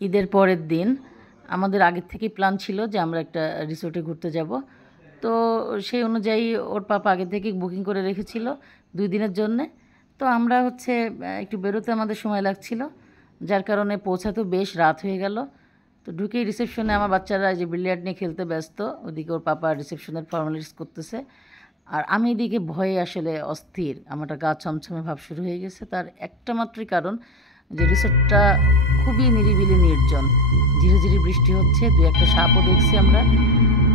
ঈদের পরের দিন আমাদের আগের থেকেই প্ল্যান ছিল যে আমরা একটা রিসোর্টে ঘুরতে যাব। তো সেই অনুযায়ী ওর পাপা আগে থেকেই বুকিং করে রেখেছিল 2 দিনের জন্যে। তো আমরা একটু বেরোতে আমাদের সময় লাগছিল, যার কারণে পৌঁছাতেও বেশ রাত হয়ে গেল। তো ঢুকেই রিসেপশনে আমার বাচ্চারা যে বিলিয়ার্ড নিয়ে খেলতে ব্যস্ত, ওদিকে ওর পাপা রিসেপশনের ফর্মালিটিস করতেছে, আর আমি এদিকে ভয়ে আসলে অস্থির। আমার একটা গা ছমছমে ভাব শুরু হয়ে গেছে। তার একটা মাত্রই কারণ যে রিসোর্টটা খুবই নিরিবিলি নির্জন, ঝিরিঝিরি বৃষ্টি হচ্ছে, 2-একটা সাপও দেখছি আমরা।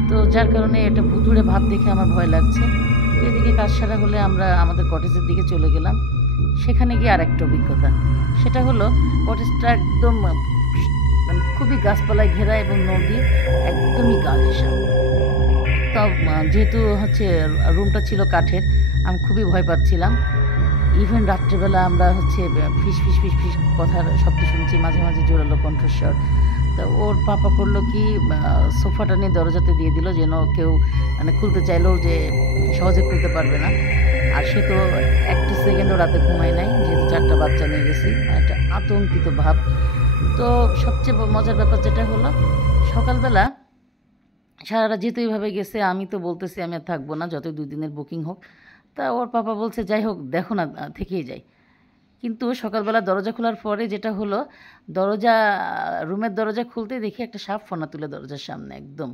তো যার কারণে একটা ভুতুড়ে ভাব দেখে আমার ভয় লাগছে। তো এদিকে কাজ সারা হলে আমরা আমাদের কটেজের দিকে চলে গেলাম। সেখানে গিয়ে আরেকটা অভিজ্ঞতা, সেটা হলো কটেজটা একদম মানে খুবই গাছপালায় ঘেরা এবং নদীর একদমই গা ঘেঁষা। তো যেহেতু রুমটা ছিল কাঠের, আমি খুবই ভয় পাচ্ছিলাম। ইভেন রাত্রেবেলা আমরা ফিস ফিস ফিস ফিস কথার শব্দ শুনছি, মাঝে মাঝে জোরালো কণ্ঠস্বর। তো ওর পাপা করলো কি, সোফাটা নিয়ে দরজাতে দিয়ে দিল, যেন কেউ মানে খুলতে চাইলেও যে সহজে খুলতে পারবে না। আর সে তো একটা সেকেন্ডও রাতে ঘুমায় নাই, যেহেতু 4টা বাচ্চা নিয়ে গেছি, একটা আতঙ্কিত ভাব। তো সবচেয়ে মজার ব্যাপার যেটা হলো, সকালবেলা সারা রাত যেহেতু এইভাবে গেছে, আমি তো বলতেছি আমি আর থাকবো না, যতই 2 দিনের বুকিং হোক। তা ওর পাপা বলছে যাই হোক দেখো না, থেকেই যাই। কিন্তু সকালবেলা দরজা খোলার পরে যেটা হলো, দরজা রুমের দরজা খুলতেই দেখি একটা সাপ ফনা তুলে দরজার সামনে একদম।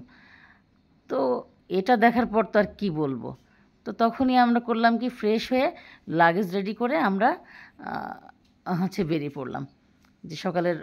তো এটা দেখার পর তো আর কি বলবো। তো তখনই আমরা করলাম কি, ফ্রেশ হয়ে লাগেজ রেডি করে আমরা বেরিয়ে পড়লাম যে সকালের